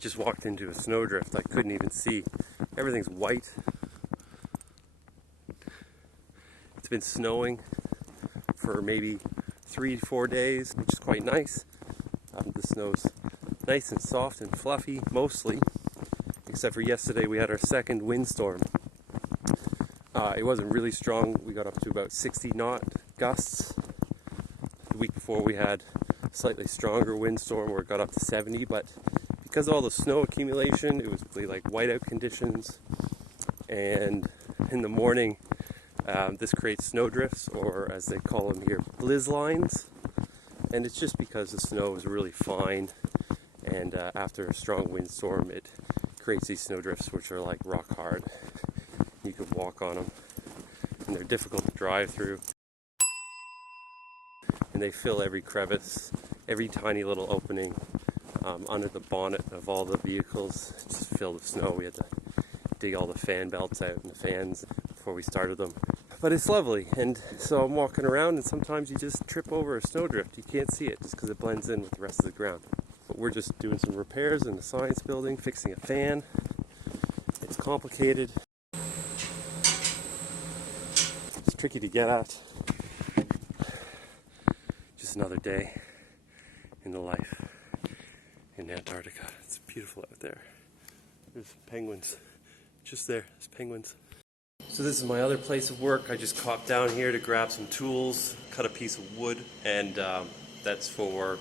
Just walked into a snowdrift I couldn't even see. Everything's white. It's been snowing for maybe 3 to 4 days, which is quite nice. The snow's nice and soft and fluffy, mostly, except for yesterday we had our second windstorm. It wasn't really strong. We got up to about 60 knot gusts. The week before we had a slightly stronger windstorm where it got up to 70, but because of all the snow accumulation, it was really like whiteout conditions. And in the morning, this creates snowdrifts, or as they call them here, blizz lines. And it's just because the snow is really fine, and after a strong windstorm, it creates these snowdrifts which are like rock hard. You can walk on them, and they're difficult to drive through. And they fill every crevice, every tiny little opening under the bonnet of all the vehicles. Just filled with snow. We had to dig all the fan belts out and the fans before we started them. But it's lovely, and so I'm walking around, and sometimes you just trip over a snowdrift. You can't see it just because it blends in with the rest of the ground. But we're just doing some repairs in the science building, fixing a fan. It's complicated. It's tricky to get at. Just another day in the life in Antarctica. It's beautiful out there. There's penguins. Just there, there's penguins. So this is my other place of work. I just copped down here to grab some tools, cut a piece of wood, and that's for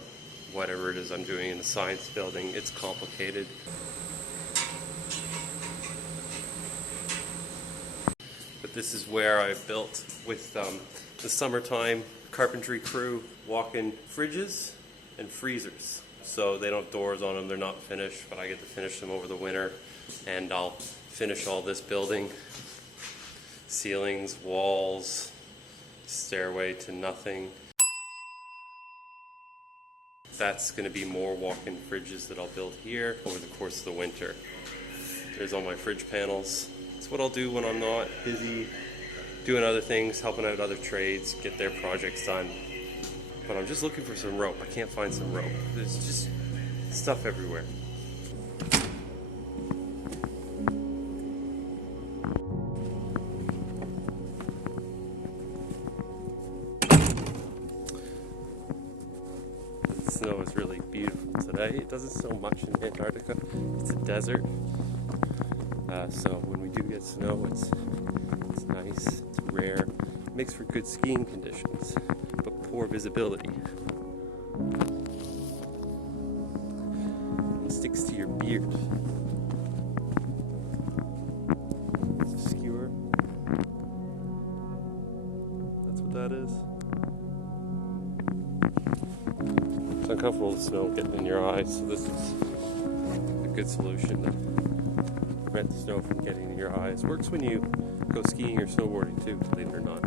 whatever it is I'm doing in the science building. It's complicated. But this is where I built with the summertime carpentry crew walk-in fridges and freezers. So they don't have doors on them, they're not finished, but I get to finish them over the winter, and I'll finish all this building. Ceilings, walls, stairway to nothing. That's going to be more walk-in fridges that I'll build here over the course of the winter. There's all my fridge panels. It's what I'll do when I'm not busy doing other things, helping out other trades, get their projects done. But I'm just looking for some rope. I can't find some rope. There's just stuff everywhere. The snow is really beautiful today. It doesn't snow much in Antarctica. It's a desert. So when we do get snow, it's nice, it's rare. It makes for good skiing conditions, but poor visibility. It sticks to your beard. It's a skewer. That's what that is. It's uncomfortable, the snow getting in your eyes, so this is a good solution to prevent the snow from getting in your eyes. Works when you go skiing or snowboarding too, believe it or not.